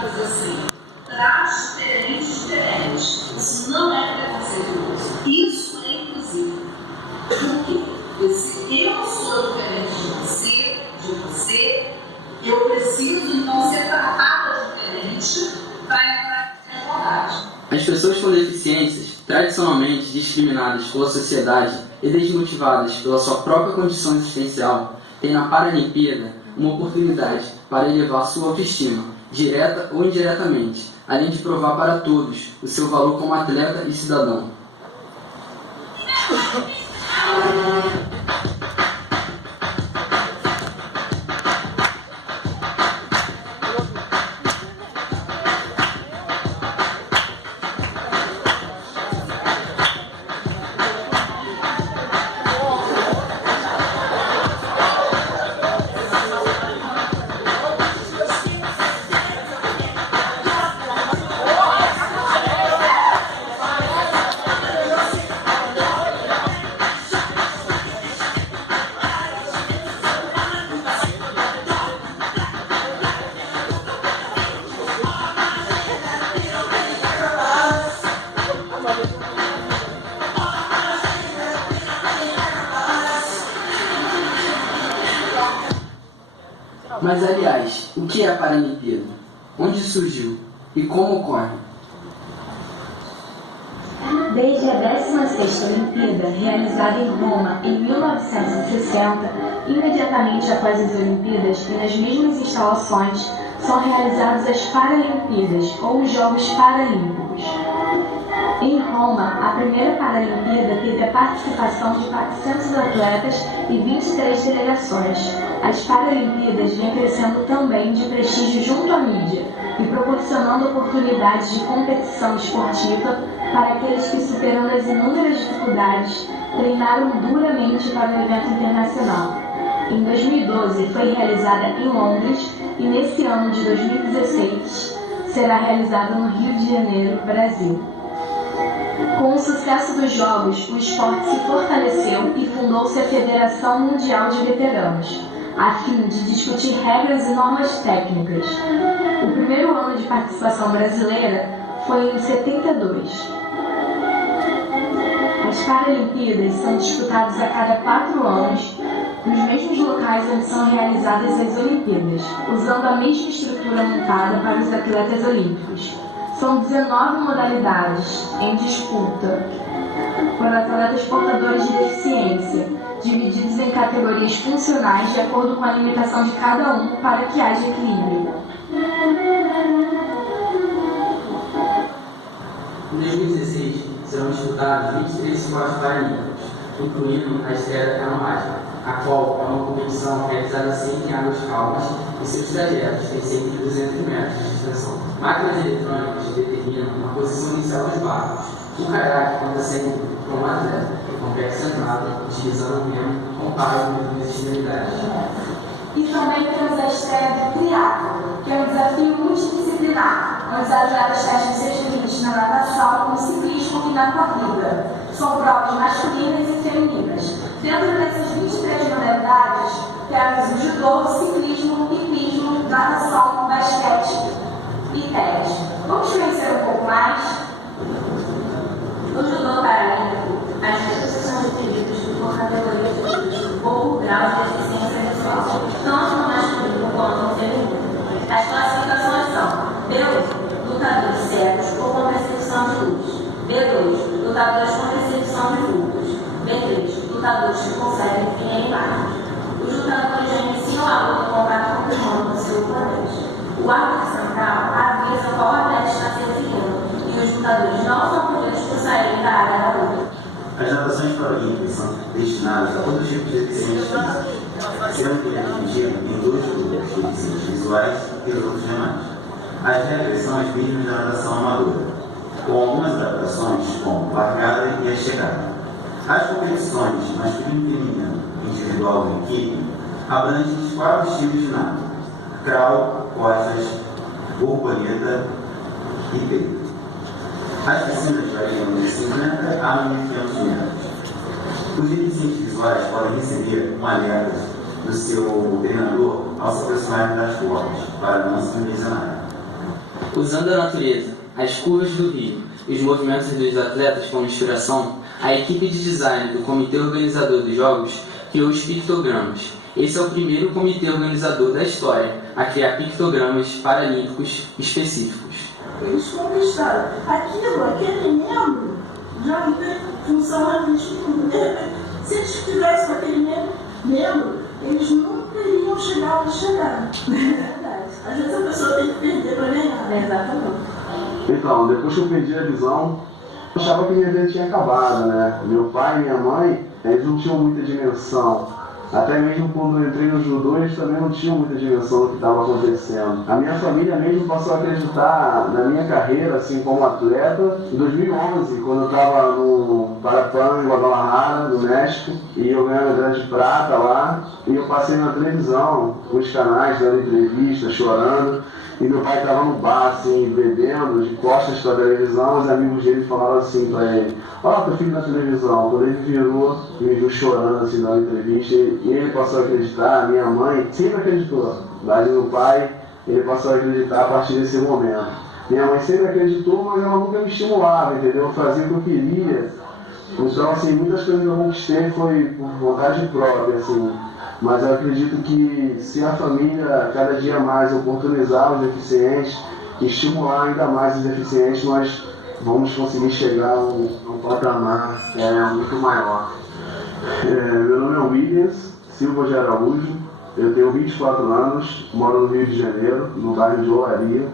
Coisa assim, traços diferentes. Isso não é preconceituoso. Isso é inclusivo. Por quê? Porque se eu sou diferente de você, eu preciso então ser tratada diferente para entrar em igualdade. As pessoas com deficiências, tradicionalmente discriminadas pela sociedade e desmotivadas pela sua própria condição existencial, têm na Paralimpíada uma oportunidade para elevar sua autoestima, direta ou indiretamente, além de provar para todos o seu valor como atleta e cidadão. Mas, aliás, o que é a Paralimpíada? Onde surgiu? E como ocorre? Desde a 16ª Olimpíada, realizada em Roma em 1960, imediatamente após as Olimpíadas e nas mesmas instalações, são realizadas as Paralimpíadas, ou os Jogos Paralímpicos. Em Roma, a primeira Paralimpíada teve a participação de 400 atletas e 23 delegações. As Paralimpíadas vêm crescendo também de prestígio junto à mídia e proporcionando oportunidades de competição esportiva para aqueles que, superando as inúmeras dificuldades, treinaram duramente para o evento internacional. Em 2012 foi realizada em Londres e nesse ano de 2016 será realizada no Rio de Janeiro, Brasil. Com o sucesso dos Jogos, o esporte se fortaleceu e fundou-se a Federação Mundial de Veteranos, a fim de discutir regras e normas técnicas. O primeiro ano de participação brasileira foi em 72. As Paralimpíadas são disputadas a cada 4 anos, nos mesmos locais onde são realizadas as Olimpíadas, usando a mesma estrutura montada para os atletas olímpicos. São 19 modalidades em disputa por atletas portadores de deficiência, divididos em categorias funcionais de acordo com a limitação de cada um para que haja equilíbrio. Em 2016, serão disputados 23 esportes paralímpicos, incluindo a estreia da canoagem, a qual é uma competição realizada sempre em águas calmas e seus trajetos têm sempre de 200 metros de extensão. Máquinas eletrônicas determinam a posição inicial dos barcos. O caiaque conta sempre com um atleta que compete sentado, utilizando o remo com para as extremidades. E também temos a estreia do triatlo, que é um desafio multidisciplinar, onde os atletas testam seus limites na natação, no ciclismo e na corrida. São provas masculinas e femininas. Dentro dessas 23 modalidades, temos o judô, ciclismo, hipismo, natação, basquete e tênis. Vamos conhecer um pouco mais? No judô paralímpico, as pessoas são divididas por categorias de ou grau de deficiência visual, tanto no masculino quanto no feminino. As classificações são B1, lutadores cegos ou com percepção de luz; B2, lutadores com percepção de vultos; B3, lutadores que conseguem definir imagens. Os lutadores já iniciam a luta com o combate confirmando o seu oponente. O árbitro central avisa qual atleta está se definindo e os lutadores não são punidos por saírem da área da luta. As natações paralímpicas são destinadas a todos os tipos de deficientes físicos, sendo que é dividido em 2 grupos de deficientes visuais e os outros demais. As regras são as mesmas da natação amadora, com algumas adaptações como largada e a chegada. As competições masculino e feminino, individual e equipe, abrangem os 4 estilos de nado: crawl, costas, borboleta e peito. As piscinas variam de 50 a 1.500 metros. Os deficientes visuais podem receber um alerta do seu treinador ao se aproximar aproximarem das portas, para não se lesionarem. Usando a natureza, as curvas do rio e os movimentos dos atletas como inspiração, a equipe de design do comitê organizador dos Jogos criou os pictogramas. Esse é o primeiro comitê organizador da história a criar pictogramas paralímpicos específicos. Eles conquistaram aquele membro já não tem função artística. Se eles tivessem com aquele membro, eles não teriam chegado onde chegaram. É verdade. Às vezes a pessoa tem que perder para ganhar. Exatamente. Então, depois que eu perdi a visão, eu achava que minha vida tinha acabado, né? Meu pai e minha mãe, eles não tinham muita dimensão. Até mesmo quando eu entrei no judô, eles também não tinham muita dimensão do que estava acontecendo. A minha família mesmo passou a acreditar na minha carreira, assim, como atleta, em 2011, quando eu estava no Parapan, em Guadalajara, no México, e eu ganhei a medalha de prata lá, e eu passei na televisão, nos canais, dando entrevista, chorando, e meu pai estava no bar, assim, bebendo, de costas para a televisão, os amigos dele falaram assim para ele: ó, teu filho na televisão. Quando ele virou, me viu chorando, assim, dando entrevista, e ele passou a acreditar. A minha mãe sempre acreditou, mas meu pai, ele passou a acreditar a partir desse momento. Minha mãe sempre acreditou, mas ela nunca me estimulava, entendeu? Eu fazia o que eu queria. Então, assim, muitas coisas que eu conquistei foi por vontade própria, assim. Mas eu acredito que se a família cada dia mais oportunizar os deficientes, estimular ainda mais os deficientes, nós vamos conseguir chegar a um patamar muito maior. Meu nome é Williams Silva de Araújo, eu tenho 24 anos, moro no Rio de Janeiro, no bairro de Olaria.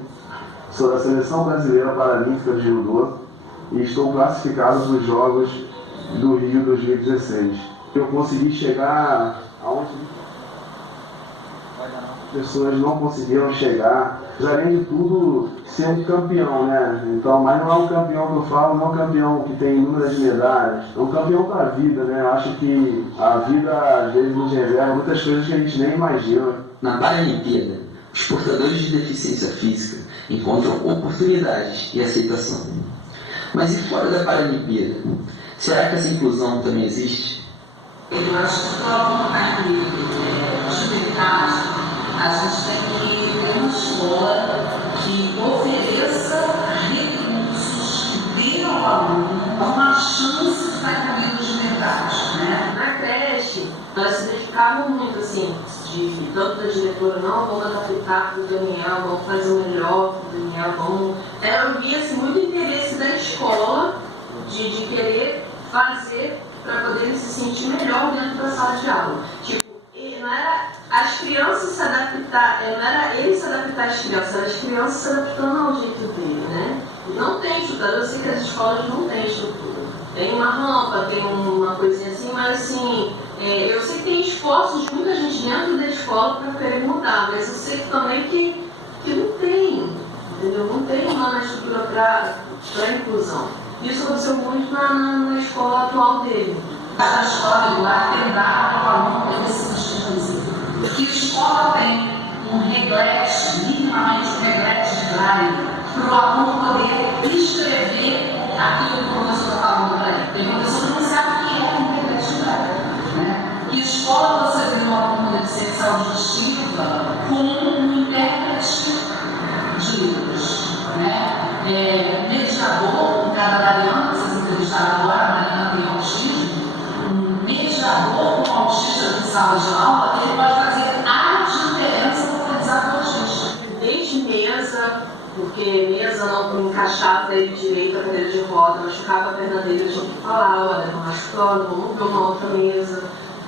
Sou da Seleção Brasileira Paralímpica de Judô e estou classificado para os Jogos do Rio 2016. Eu consegui chegar aonde as pessoas não conseguiram chegar. Além de tudo, ser um campeão, né? Então, mas não é um campeão que eu falo, não é um campeão que tem inúmeras medalhas. É um campeão para a vida, né? Eu acho que a vida, às vezes, nos revela muitas coisas que a gente nem imagina. Na Paralimpíada, os portadores de deficiência física encontram oportunidades e aceitação. Mas e fora da Paralimpíada? Será que essa inclusão também existe? Eu acho que para uma atividade, a gente tem que ter uma escola que ofereça recursos, que dê ao aluno uma chance de estar comigo de verdade, né? Na creche, nós se dedicávamos muito, assim, tanto da diretora, não, vamos adaptar para o Daniel, vamos fazer o melhor para o Daniel, vamos... Eu via assim, muito interesse da escola de querer fazer para poder ele se sentir melhor dentro da sala de aula. Tipo, não era as crianças se adaptar, não era ele se adaptar às crianças, era as crianças se adaptando ao jeito dele, né? Não tem estrutura, eu sei que as escolas não têm estrutura. Tem uma rampa, tem uma coisinha assim, mas assim, eu sei que tem esforços de muita gente dentro da escola para querer mudar, mas eu sei também que não tem, entendeu? Não tem uma estrutura para inclusão. Isso aconteceu muito na escola atual dele. A escola regular tem dado ao aluno deficiente inclusivo. Que a escola tem um reglete, minimamente um reglete de braille, para o aluno poder escrever aquilo que o professor está falando para ele. Tem professor que não sabe o que é um reglete de braille, né? Que escola você vê um aluno com deficiência auditiva com um intérprete de livros, né? Mediador, em cada Mariana, vocês entrevistaram agora, a Mariana tem autismo, um mediador com autista em sala de aula, ele pode fazer a diferença no aprendizado do autista. Desde mesa, porque mesa não encaixava ele direito a cadeira de roda, machucava a perna dele, eu tinha que falar, olha, não machucando, vamos para uma outra mesa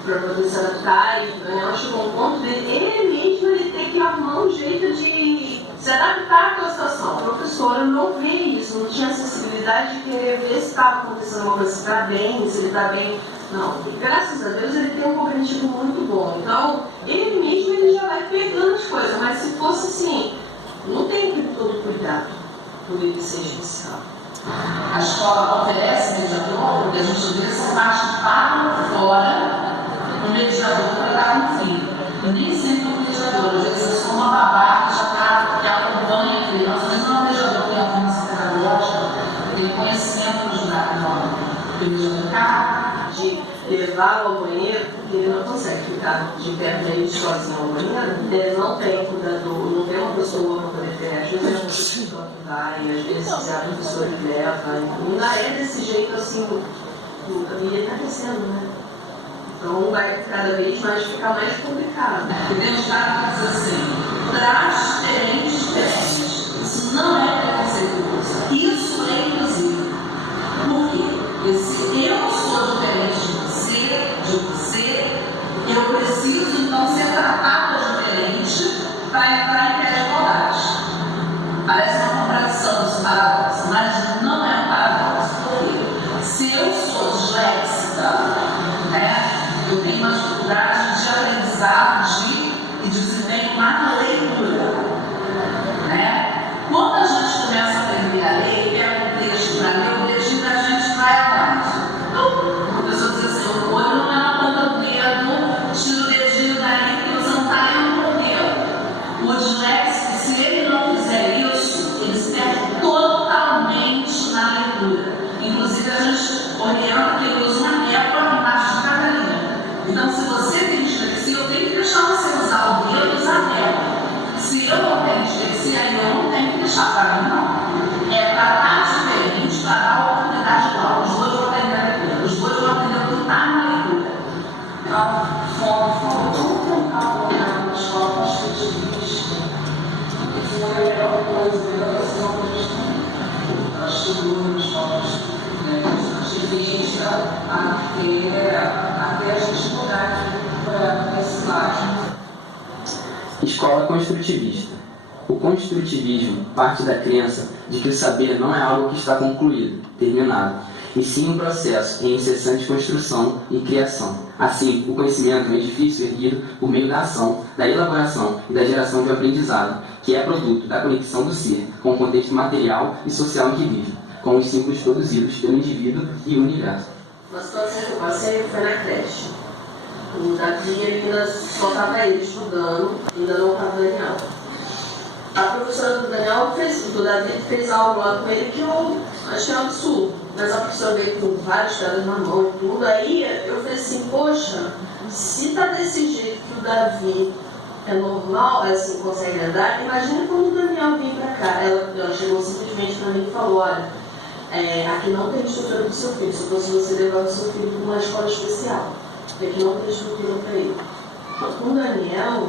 para poder se adaptar. E o Daniel chegou a um ponto dele, ele mesmo ele tem que arrumar um jeito de se adaptar àquela situação. A professora não vê isso, não tinha acessibilidade de querer ver se estava acontecendo alguma coisa, se está bem, se ele está bem. Não, e graças a Deus ele tem um cognitivo muito bom. Então, ele mesmo ele já vai pegando as coisas, mas se fosse assim, não tem que todo cuidado por ele ser especial. A escola oferece mediador, porque a gente vê essa parte para fora, um mediador para dar com o filho. E nem sempre um mediador, às vezes é só uma babá que já está, que acompanha a criança, mas não é um mediador que tem a formação pedagógica, tem conhecimento para ajudar o mediador. De levá-lo ao banheiro, porque ele não consegue ficar ficar de pé para ele sozinho no banheiro, não tem cuidador, não tem uma pessoa para poder ter, às vezes é uma pessoa que vai, às vezes é a professora que leva, e ainda é desse jeito assim, e ele está crescendo, né? Então vai cada vez mais ficar mais complicado. Devemos dar assim, trajes diferentes. Isso não é preconceituoso. Isso é inclusivo. Por quê? Porque se eu sou diferente de você, eu preciso então ser tratada diferente para entrar em pé de igualdade. Parece uma contradição, esse paradoxo, mas não é um paradoxo. Por quê? Se eu sou disléxica, né? Eu tenho uma dificuldade de aprendizado e desempenho na leitura, né? Quando a gente começa a aprender a ler, pega um texto para ler, o texto da gente vai aonde? Então, a pessoa diz assim, o olho não é na ponta do dedo, tira o dedinho daí que você não está lendo com o dedo. O disléxico, se ele não fizer isso, ele se perde totalmente na leitura. Inclusive, a gente orienta que ele usa uma régua embaixo de cada linha. Então, se você tem dislexia, eu tenho que deixar você usar o dedo e usar a régua. Se eu não tenho dislexia, eu não tenho que deixar para mim, não. É tratar diferente para dar oportunidade igual. Os dois vão aprender a leitura. Os dois vão aprender a lutar na leitura. Então, vamos tentar colocar na escola construtivista. Isso foi a melhor coisa da educação que a gente tem. Nós estudamos na escola construtivista até a gente mudar para esse lado. Escola construtivista. O construtivismo parte da crença de que o saber não é algo que está concluído, terminado, e sim um processo em incessante construção e criação. Assim, o conhecimento é um edifício erguido por meio da ação, da elaboração e da geração de um aprendizado, que é produto da conexão do ser com o contexto material e social em que vive, com os símbolos produzidos pelo indivíduo e o universo. Uma situação que eu passei foi na creche. O Davi ainda só estava ele estudando, ainda não estava Daniel. A professora do Daniel do Davi fez aula lá com ele que eu achei um absurdo. Mas a professora veio com vários caras na mão e tudo. Aí eu falei assim, poxa, se tá desse jeito que o Davi é normal, assim, consegue andar, imagina quando o Daniel vem pra cá. Ela chegou simplesmente pra mim e falou, olha, aqui não tem estrutura para o seu filho, se fosse você levar o seu filho para uma escola especial, porque aqui não tem estrutura para ele. Com o Daniel,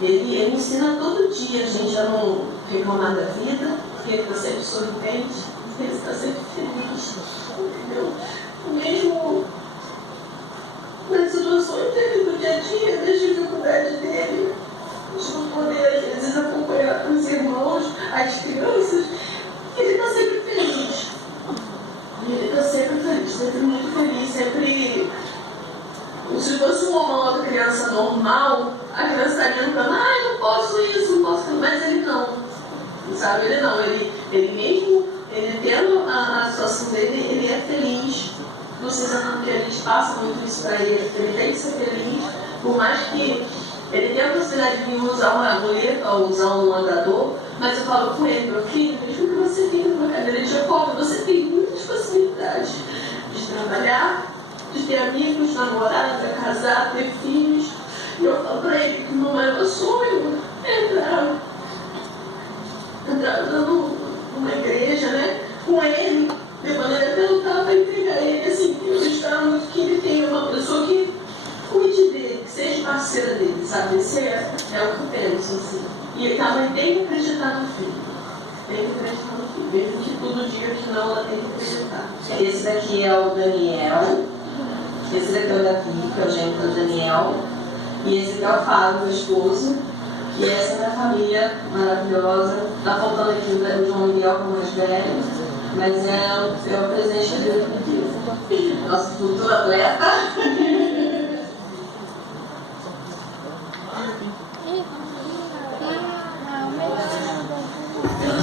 ele ensina todo dia a gente a não reclamar da vida, porque ele está sempre sorridente, ele está sempre feliz, entendeu? Mesmo nas situações dele do dia a dia, das dificuldades dele, de não poder às vezes acompanhar os irmãos, as crianças, ele está sempre feliz. Ele está sempre feliz, sempre muito feliz, sempre. Se fosse uma outra criança normal, a criança estaria no canto, não posso isso, não posso aquilo, mas ele não. Sabe, ele não. Ele mesmo, ele tendo a situação dele, ele é feliz. Não sei se é porque eles passam muito isso para ele tem que ser feliz, por mais que ele tenha a possibilidade de usar uma muleta ou usar um andador, mas eu falo com ele, meu filho, mesmo que você tenha uma cadeira de apoio, você tem muitas possibilidades de trabalhar, de ter amigos, namorar, casar, ter filhos. E eu falo para ele que o meu maior sonho é entrar numa igreja, né, com ele, levando ele até lutar para entregar ele, assim, que eu gostava muito que ele tenha uma pessoa que cuide dele, que seja parceira dele, sabe? Esse é o que eu penso, assim. E a mãe tem que acreditar no filho. Tem que acreditar no filho. Mesmo que tudo diga que não, ela tem que acreditar. Esse daqui é o Daniel. Esse daqui é o Davi, que é o gêmeo do Daniel. E esse aqui é o Fábio, meu esposo. E essa é a minha família maravilhosa. Tá faltando aqui o João Miguel como mais velho. Mas é o presente de Deus que Deus. Nosso futuro atleta. Não,